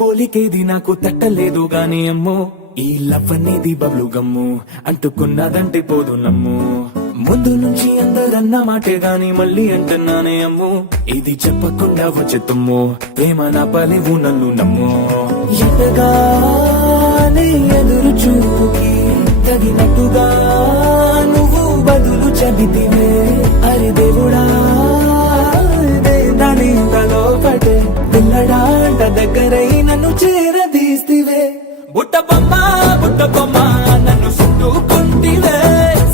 పోలికేది నాకు తట్టలేదు గాని అమ్మో ఈ లవ్ అనేది బబ్లు గమ్ము అంటుకున్నదంటే పోదు నమ్ము ముందు నుంచి అందరన్న మాటే గాని మళ్ళీ అంటున్నానే అమ్ము ఇది చెప్పకుండా వచ్చేతుమ్ము ప్రేమ నా పలేవు నన్ను నమ్ము ఎంతగానే ఎదురు చూకి తగినట్టుగా నువ్వు బదులు చెబితివే అరే దేవుడా దాని తలో పడే పిల్లడాంట దగ్గరై నన్ను చేరదీస్తివే బుట్ట బొమ్మ నన్ను చుట్టుకుంటివే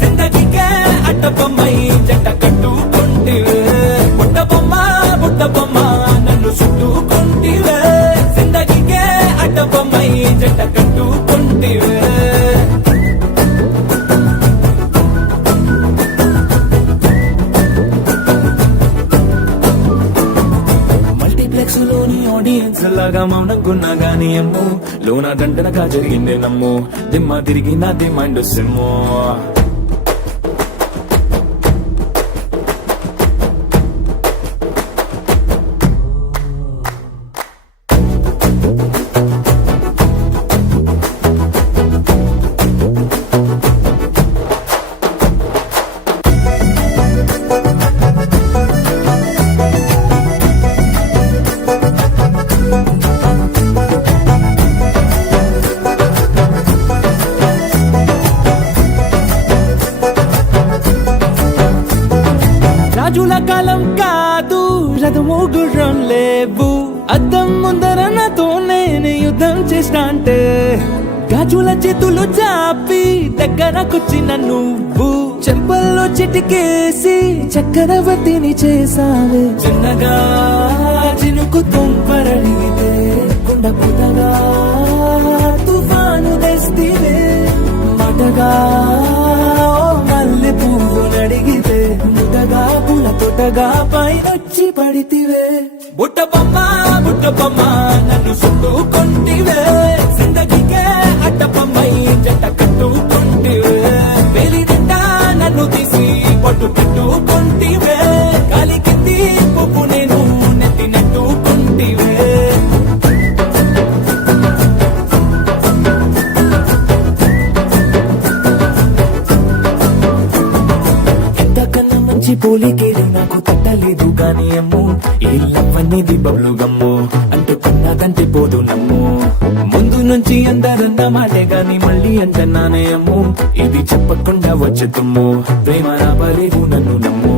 జిందగీకే అట్ట బొమ్మై జంట కట్టుకుంటివే బుట్ట బొమ్మ నన్ను చుట్టుకుంటివే జిందగీకే అట్ట బొమ్మై జంట కట్టుకుంటివే లోని ఆడియన్స్ లాగా మౌనంకున్నా గానీ అమ్ము లోన దండనగా జరిగిందే నమ్ము దిమ్మ తిరిగి నాది మైండ్ సిమ్ము రాజుల కాలం కాదు రథము గుర్రం లేవు అద్దం ముందర నాతో నేను యుద్ధం చేస్తా అంటే గాజుల చేతులు చాపి దగ్గరకొచ్చిన నువ్వు చెంపల్లో చిటికేసి చక్రవర్తిని చేసావే చిన్నగా చినుకు తుంపరడిగితే కుండపుతగా తుఫాను తెస్తివే మాటగా మల్లె పువ్వు నడిగితే ముద్దగా పూల తోటగా పైనొచ్చి పడితివే బుట్ట బొమ్మ నన్ను చుట్టుకుంటివే జిందగీకే అట్ట బొమ్మై జంట కట్టుకుంటివే వేలి నిండా నన్ను తీసి పట్టు పెట్టుకుంటివే గాలి కింది పువ్వు నేను నెత్తి నెట్టుకుంటివే పోలికేది నాకు తట్టలేదు గాని అమ్ము ఈ లవ్ అనేది బబ్లు గమ్ము అంటుకున్నదంటే పోదు నమ్ము ముందు నుంచి అందరన్న మాటే గాని మళ్ళీ అంటున్నానే అమ్ము ఇది చెప్పకుండా వచ్చే తుమ్ము ప్రేమ నా పలేవు నన్ను నమ్ము